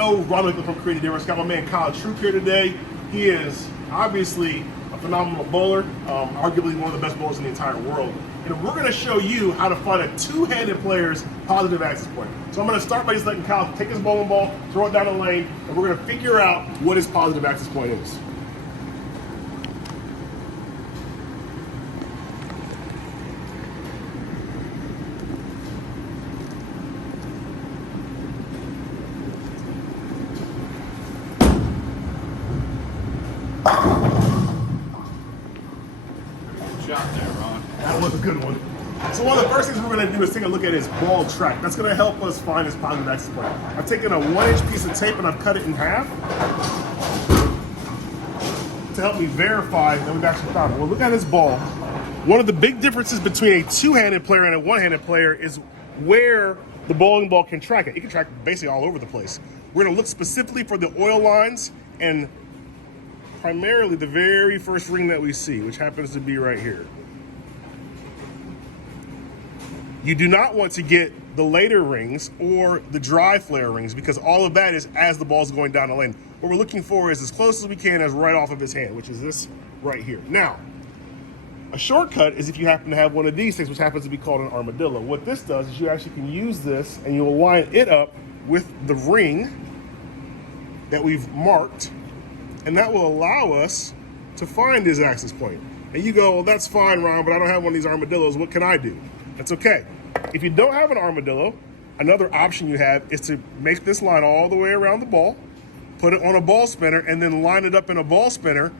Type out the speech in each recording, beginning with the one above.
CEO, Ronald from Creative Difference. Got my man Troup here today. He is obviously a phenomenal bowler, arguably one of the best bowlers in the entire world. And we're gonna show you how to find a two-handed player's positive access point. So I'm gonna start by just letting Kyle take his bowling ball, throw it down the lane, and we're gonna figure out what his positive access point is. Shot there, Ron. That was a good one. So one of the first things we're going to do is take a look at his ball track. That's going to help us find his positive access point. I've taken a 1-inch piece of tape and I've cut it in half to help me verify that we've actually found it. Well, look at his ball. One of the big differences between a two-handed player and a one-handed player is where the bowling ball can track it. It can track basically all over the place. We're going to look specifically for the oil lines and primarily the very first ring that we see, which happens to be right here. You do not want to get the later rings or the dry flare rings because all of that is as the ball's going down the lane. What we're looking for is as close as we can as right off of his hand, which is this right here. Now, a shortcut is if you happen to have one of these things, which happens to be called an armadillo. What this does is you actually can use this and you will line it up with the ring that we've marked, and that will allow us to find his access point. And you go, well, that's fine, Ron, but I don't have one of these armadillos. What can I do? That's okay. If you don't have an armadillo, another option you have is to make this line all the way around the ball, put it on a ball spinner, and then line it up in a ball spinner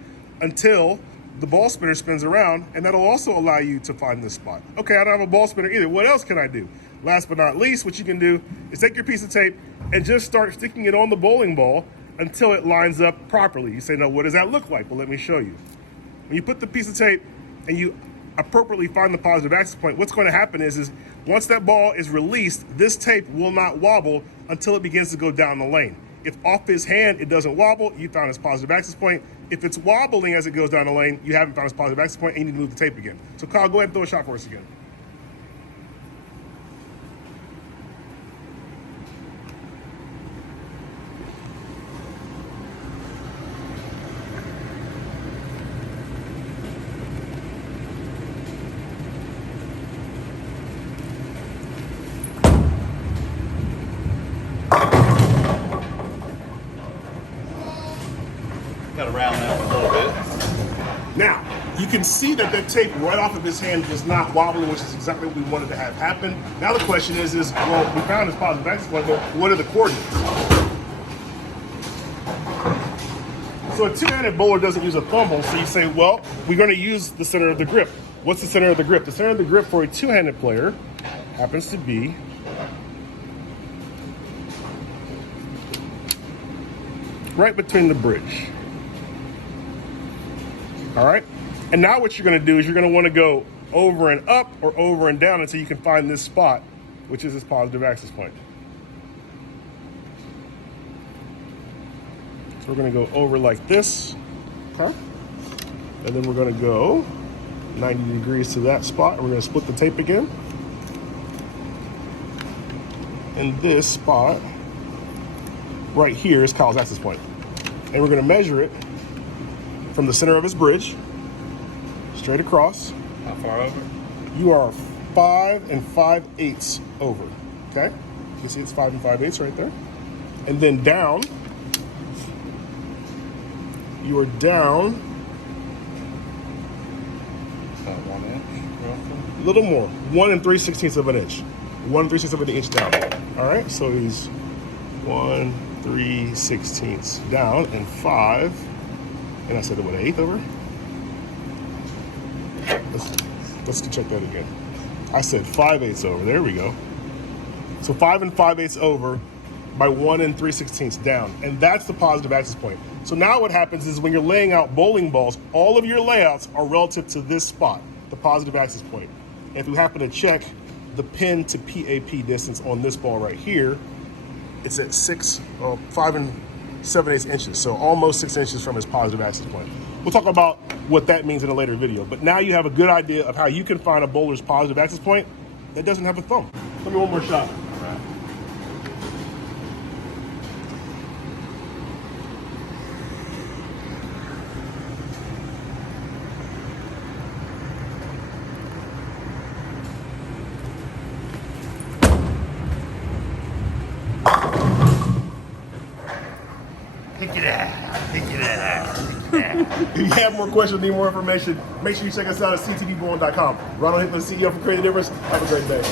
until the ball spinner spins around, and that'll also allow you to find this spot. Okay, I don't have a ball spinner either. What else can I do? Last but not least, what you can do is take your piece of tape and just start sticking it on the bowling ball until it lines up properly. You say, no, what does that look like? Well, let me show you. When you put the piece of tape and you appropriately find the positive access point, what's going to happen is once that ball is released, this tape will not wobble until it begins to go down the lane. If off his hand it doesn't wobble, you found his positive access point. If it's wobbling as it goes down the lane, you haven't found his positive access point and you need to move the tape again. So Kyle, go ahead and throw a shot for us again. Got to round that one a little bit. Now, you can see that the tape right off of his hand was not wobbling, which is exactly what we wanted to have happen. Now the question is well, we found his positive access point, but what are the coordinates? So a two-handed bowler doesn't use a thumb, so you say, well, we're going to use the center of the grip. What's the center of the grip? The center of the grip for a two-handed player happens to be right between the bridge. All right, and now what you're going to do is you're going to want to go over and up or over and down until you can find this spot, which is his positive access point. So we're going to go over like this, okay? And then we're going to go 90 degrees to that spot. And we're going to split the tape again. And this spot right here is Kyle's access point. And we're going to measure it from the center of his bridge, straight across. How far over? You are 5 5/8 over, okay? You can see it's 5 5/8 right there. And then down, you are down About 1 inch, roughly. a little more, 1 3/16 of an inch. 1 3/16 of an inch down. All right, so he's 1 3/16 down and 5. And I said, what, 1/8 over? Let's check that again. I said 5/8 over. There we go. So 5 5/8 over by 1 3/16 down. And that's the positive access point. So now what happens is when you're laying out bowling balls, all of your layouts are relative to this spot, the positive access point. And if you happen to check the pin to PAP distance on this ball right here, it's at 5 7/8 inches, so almost 6 inches from his positive access point. We'll talk about what that means in a later video, but now you have a good idea of how you can find a bowler's positive access point that doesn't have a thumb. Give me one more shot. If you have more questions, need more information, make sure you check us out at ctdborn.com. Ronald Hickman, CEO for Creative Difference. Have a great day.